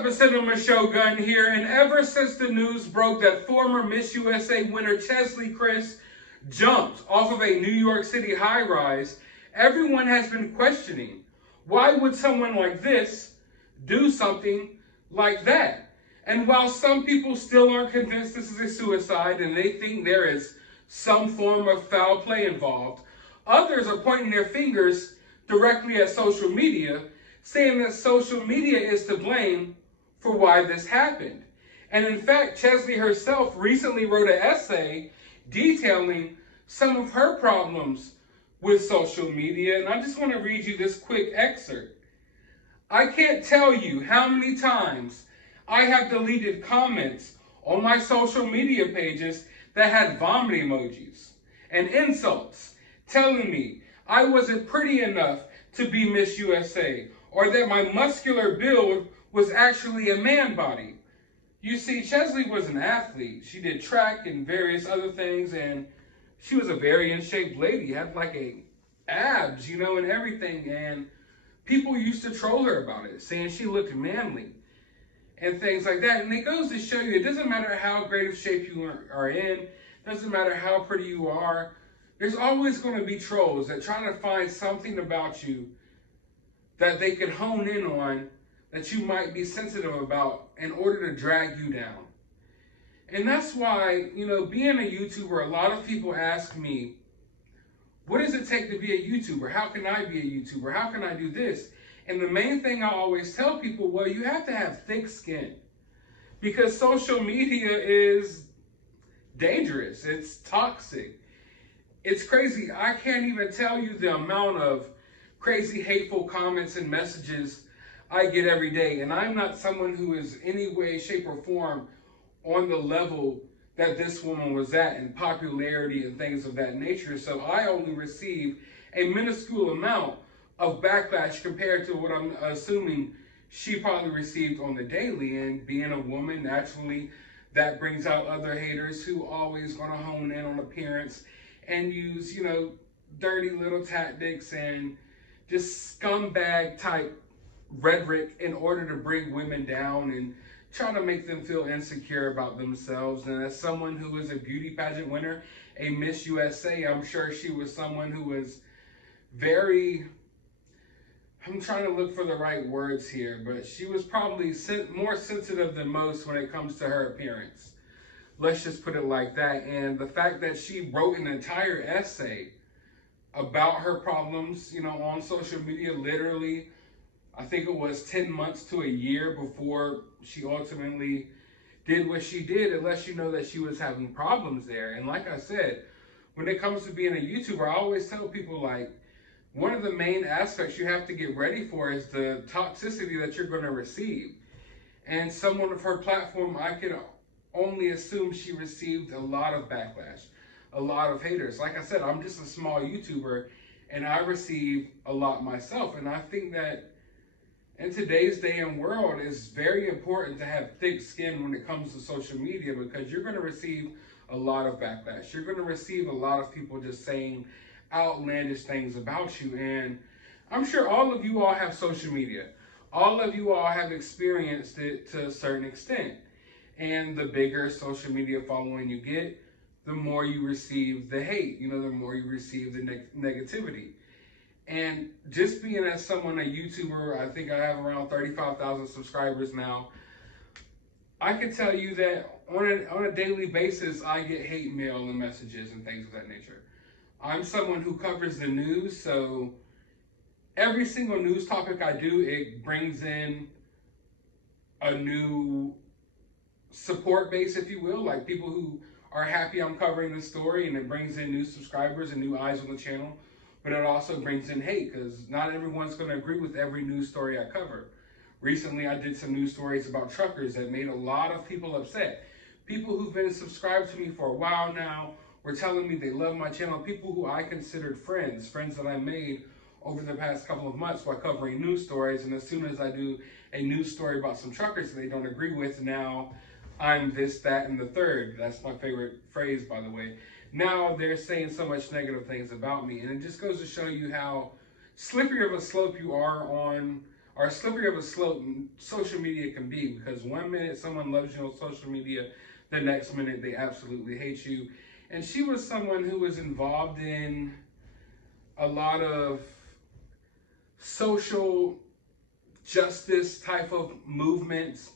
up, it's Cinema Shogun here, and ever since the news broke that former Miss USA winner Cheslie Krsyt jumped off of a New York City high-rise, everyone has been questioning, why would someone like this do something like that? And while some people still aren't convinced this is a suicide and they think there is some form of foul play involved, others are pointing their fingers directly at social media, saying that social media is to blame for why this happened. And in fact, Cheslie herself recently wrote an essay detailing some of her problems with social media, and I just want to read you this quick excerpt. I can't tell you how many times I have deleted comments on my social media pages that had vomit emojis and insults telling me I wasn't pretty enough to be Miss USA, or that my muscular build was actually a man body. You see, Cheslie was an athlete. She did track and various other things, and she was a very in-shape lady, had like abs, and everything, and people used to troll her about it, saying she looked manly and things like that. And it goes to show you, it doesn't matter how great of shape you are in, doesn't matter how pretty you are, there's always going to be trolls that try to find something about you that they can hone in on that you might be sensitive about in order to drag you down. And that's why, being a YouTuber, a lot of people ask me, what does it take to be a YouTuber? How can I be a YouTuber? How can I do this? And the main thing I always tell people, well, you have to have thick skin, because social media is dangerous. It's toxic. It's crazy. I can't even tell you the amount of crazy, hateful comments and messages I get every day. And I'm not someone who is any way, shape, or form on the level that this woman was at in popularity and things of that nature. So I only receive a minuscule amount of backlash compared to what I'm assuming she probably received on the daily. And being a woman, naturally, that brings out other haters who always going to hone in on appearance and use, dirty little tactics and just scumbag type rhetoric in order to bring women down and try to make them feel insecure about themselves. And as someone who is a beauty pageant winner, a Miss USA, I'm sure she was someone who was very, I'm trying to look for the right words here, but she was probably more sensitive than most when it comes to her appearance. Let's just put it like that. And the fact that she wrote an entire essay about her problems, on social media, literally, I think it was 10 months to a year before she ultimately did what she did, it lets you know that she was having problems there. And like I said, when it comes to being a YouTuber, I always tell people, one of the main aspects you have to get ready for is the toxicity that you're going to receive. And someone of her platform, I could only assume she received a lot of backlash, a lot of haters. Like I said, I'm just a small YouTuber, and I receive a lot myself. And I think that in today's day and world, it's very important to have thick skin when it comes to social media, because you're going to receive a lot of backlash. You're going to receive a lot of people just saying outlandish things about you. And I'm sure all of you all have social media. All of you all have experienced it to a certain extent. And the bigger social media following you get, the more you receive the hate, the more you receive the negativity. And just being as someone, a YouTuber, I think I have around 35,000 subscribers now, I can tell you that on a daily basis, I get hate mail and messages and things of that nature. I'm someone who covers the news, so every single news topic I do, it brings in a new support base, if you will, like people who are happy I'm covering this story, and it brings in new subscribers and new eyes on the channel. But it also brings in hate, because not everyone's going to agree with every news story I cover. Recently, I did some news stories about truckers that made a lot of people upset. People who've been subscribed to me for a while now were telling me they love my channel. People who I considered friends that I made over the past couple of months while covering news stories. And as soon as I do a news story about some truckers that they don't agree with, now I'm this, that, and the third. That's my favorite phrase, by the way. Now they're saying so much negative things about me. And it just goes to show you how slippery of a slope you are or slippery of a slope social media can be, because one minute someone loves you on social media, the next minute they absolutely hate you. And she was someone who was involved in a lot of social justice type of movements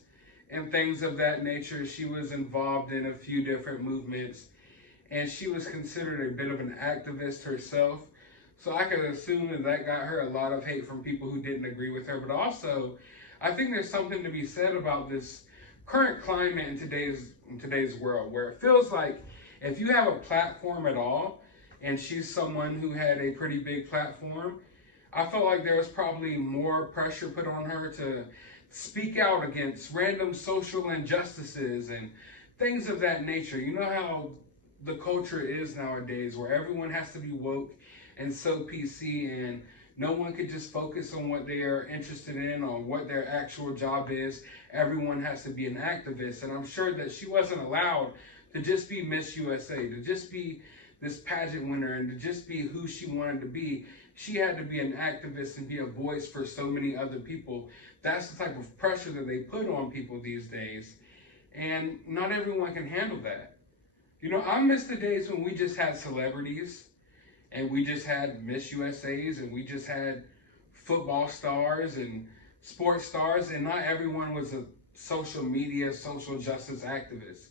and things of that nature. She was involved in a few different movements, and she was considered a bit of an activist herself. So I could assume that that got her a lot of hate from people who didn't agree with her. But also, I think there's something to be said about this current climate in today's world, where it feels like if you have a platform at all, and she's someone who had a pretty big platform, I felt like there was probably more pressure put on her to speak out against random social injustices and things of that nature. You know how the culture is nowadays, where everyone has to be woke and so PC, and no one could just focus on what they are interested in or what their actual job is. Everyone has to be an activist. And I'm sure that she wasn't allowed to just be Miss USA, to just be this pageant winner, and to just be who she wanted to be. She had to be an activist and be a voice for so many other people. That's the type of pressure that they put on people these days. And not everyone can handle that. You know, I miss the days when we just had celebrities, and we just had Miss USAs, and we just had football stars and sports stars, and not everyone was a social media, social justice activist.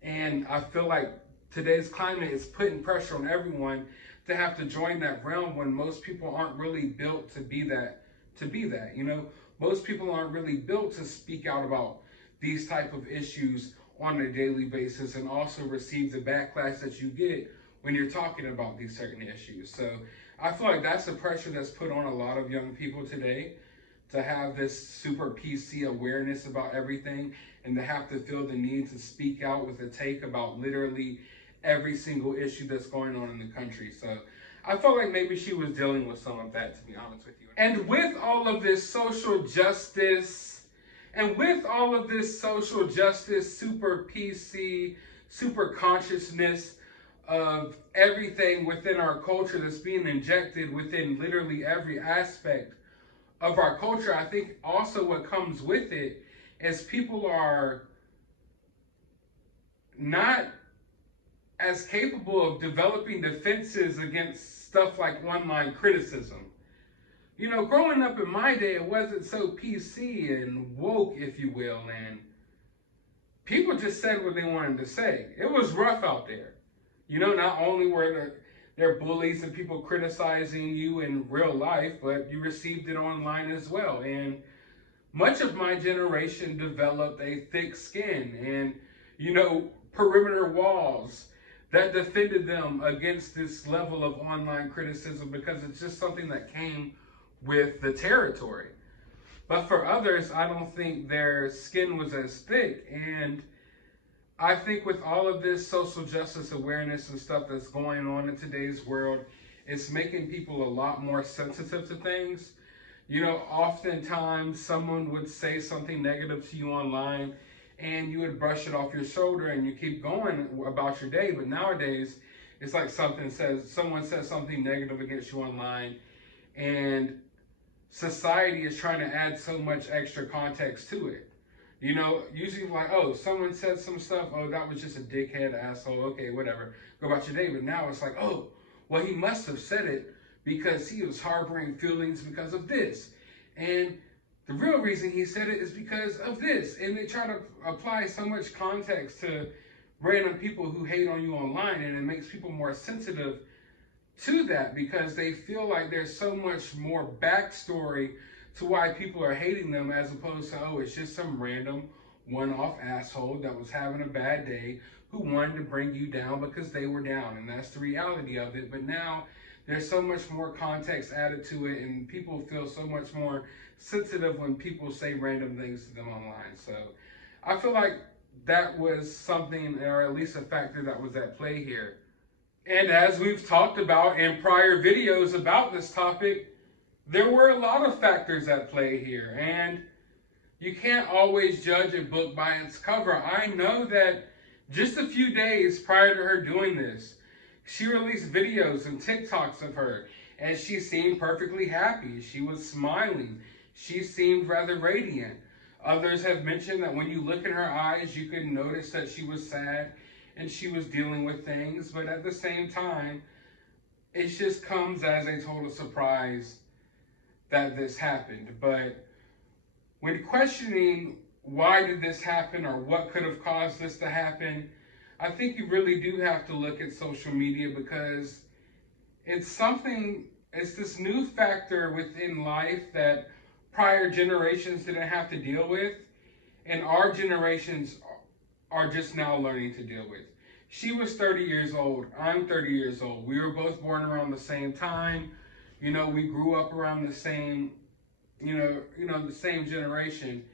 And I feel like today's climate is putting pressure on everyone to have to join that realm, when most people aren't really built to be that. You know, most people aren't really built to speak out about these type of issues on a daily basis, and also receive the backlash that you get when you're talking about these certain issues. So I feel like that's the pressure that's put on a lot of young people today, to have this super PC awareness about everything, and to have to feel the need to speak out with a take about literally every single issue that's going on in the country. So I felt like maybe she was dealing with some of that, to be honest with you. And with all of this social justice, super PC, super consciousness of everything within our culture that's being injected within literally every aspect of our culture, I think also what comes with it is people are not as capable of developing defenses against stuff like online criticism. You know, growing up in my day, it wasn't so PC and woke, if you will, and people just said what they wanted to say. It was rough out there. You know, not only were there bullies and people criticizing you in real life, but you received it online as well. And much of my generation developed a thick skin and, you know, perimeter walls that defended them against this level of online criticism, because it's just something that came with the territory. But for others, I don't think their skin was as thick. And I think with all of this social justice awareness and stuff that's going on in today's world, it's making people a lot more sensitive to things. You know, oftentimes someone would say something negative to you online, and you would brush it off your shoulder and you keep going about your day. But nowadays, it's like someone says something negative against you online, and society is trying to add so much extra context to it. You know, usually like, oh, someone said some stuff, oh, that was just a dickhead, asshole, okay, whatever, go about your day. But now it's like, oh, well, he must have said it because he was harboring feelings because of this. And the real reason he said it is because of this. And they try to apply so much context to random people who hate on you online, and it makes people more sensitive to that, because they feel like there's so much more backstory to why people are hating them, as opposed to, oh, it's just some random one-off asshole that was having a bad day who wanted to bring you down because they were down, and that's the reality of it. But now there's so much more context added to it, and people feel so much more sensitive when people say random things to them online. So I feel like that was something, or at least a factor that was at play here. And as we've talked about in prior videos about this topic, there were a lot of factors at play here, and you can't always judge a book by its cover. I know that just a few days prior to her doing this, she released videos and TikToks of her, and she seemed perfectly happy. She was smiling. she seemed rather radiant. Others have mentioned that when you look in her eyes, you could notice that she was sad and she was dealing with things, but at the same time, it just comes as a total surprise that this happened. But when questioning why did this happen or what could have caused this to happen, I think you really do have to look at social media, because it's this new factor within life that prior generations didn't have to deal with, and our generations are just now learning to deal with. She was 30 years old. I'm 30 years old. We were both born around the same time. You know, we grew up around the same, the same generation.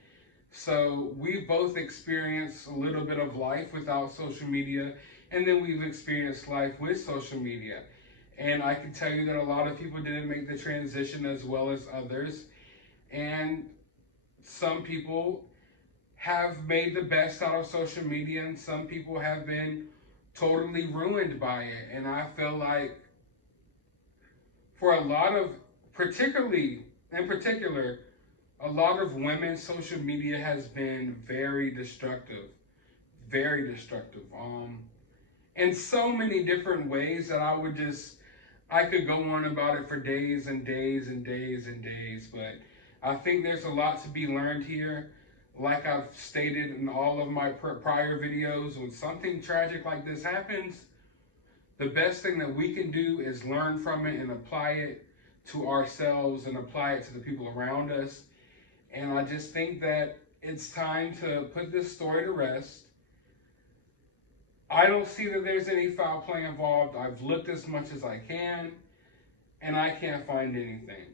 So we've both experienced a little bit of life without social media, and then we've experienced life with social media. And I can tell you that a lot of people didn't make the transition as well as others. And some people have made the best out of social media, and some people have been totally ruined by it. And I feel like for a lot of, in particular, a lot of women, social media has been very destructive, in so many different ways that I could go on about it for days and days and days and days, but I think there's a lot to be learned here. Like I've stated in all of my prior videos, when something tragic like this happens, the best thing that we can do is learn from it and apply it to ourselves and apply it to the people around us. And I just think that it's time to put this story to rest. I don't see that there's any foul play involved. I've looked as much as I can, and I can't find anything.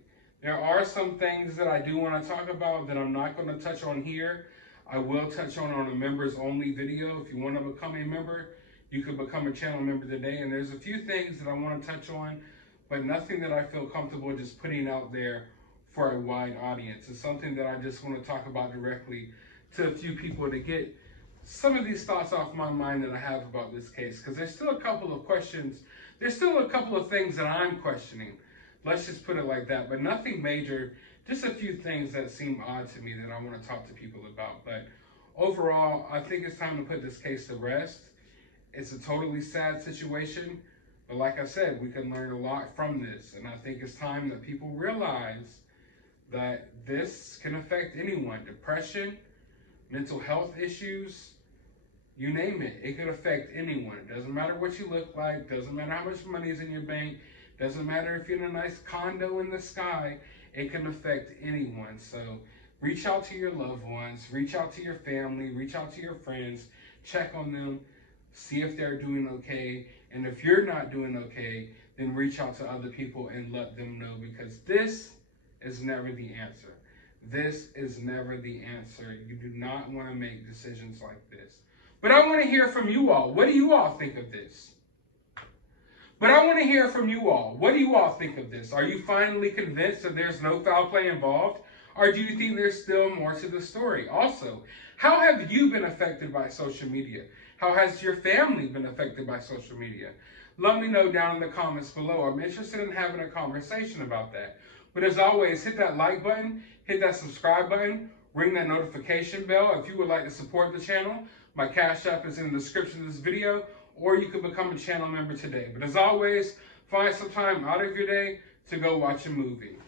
There are some things that I do want to talk about that I'm not going to touch on here. I will touch on a members only video. If you want to become a member, you could become a channel member today. And there's a few things that I want to touch on, but nothing that I feel comfortable just putting out there for a wide audience. It's something that I just want to talk about directly to a few people to get some of these thoughts off my mind that I have about this case, because there's still a couple of questions. There's still a couple of things that I'm questioning. Let's just put it like that, but nothing major, just a few things that seem odd to me that I want to talk to people about. But overall, I think it's time to put this case to rest. It's a totally sad situation, but like I said, we can learn a lot from this, and I think it's time that people realize that this can affect anyone. Depression, mental health issues, you name it, it could affect anyone. It doesn't matter what you look like, doesn't matter how much money is in your bank, doesn't matter if you're in a nice condo in the sky, it can affect anyone. So reach out to your loved ones, reach out to your family, reach out to your friends, check on them, see if they're doing okay. And if you're not doing okay, then reach out to other people and let them know, because this is never the answer. This is never the answer. You do not want to make decisions like this. But I want to hear from you all. What do you all think of this? But I want to hear from you all. What do you all think of this? Are you finally convinced that there's no foul play involved? Or do you think there's still more to the story? Also, how have you been affected by social media? How has your family been affected by social media? Let me know down in the comments below. I'm interested in having a conversation about that. But as always, hit that like button, hit that subscribe button, ring that notification bell. If you would like to support the channel, my Cash App is in the description of this video, or you can become a channel member today. But as always, find some time out of your day to go watch a movie.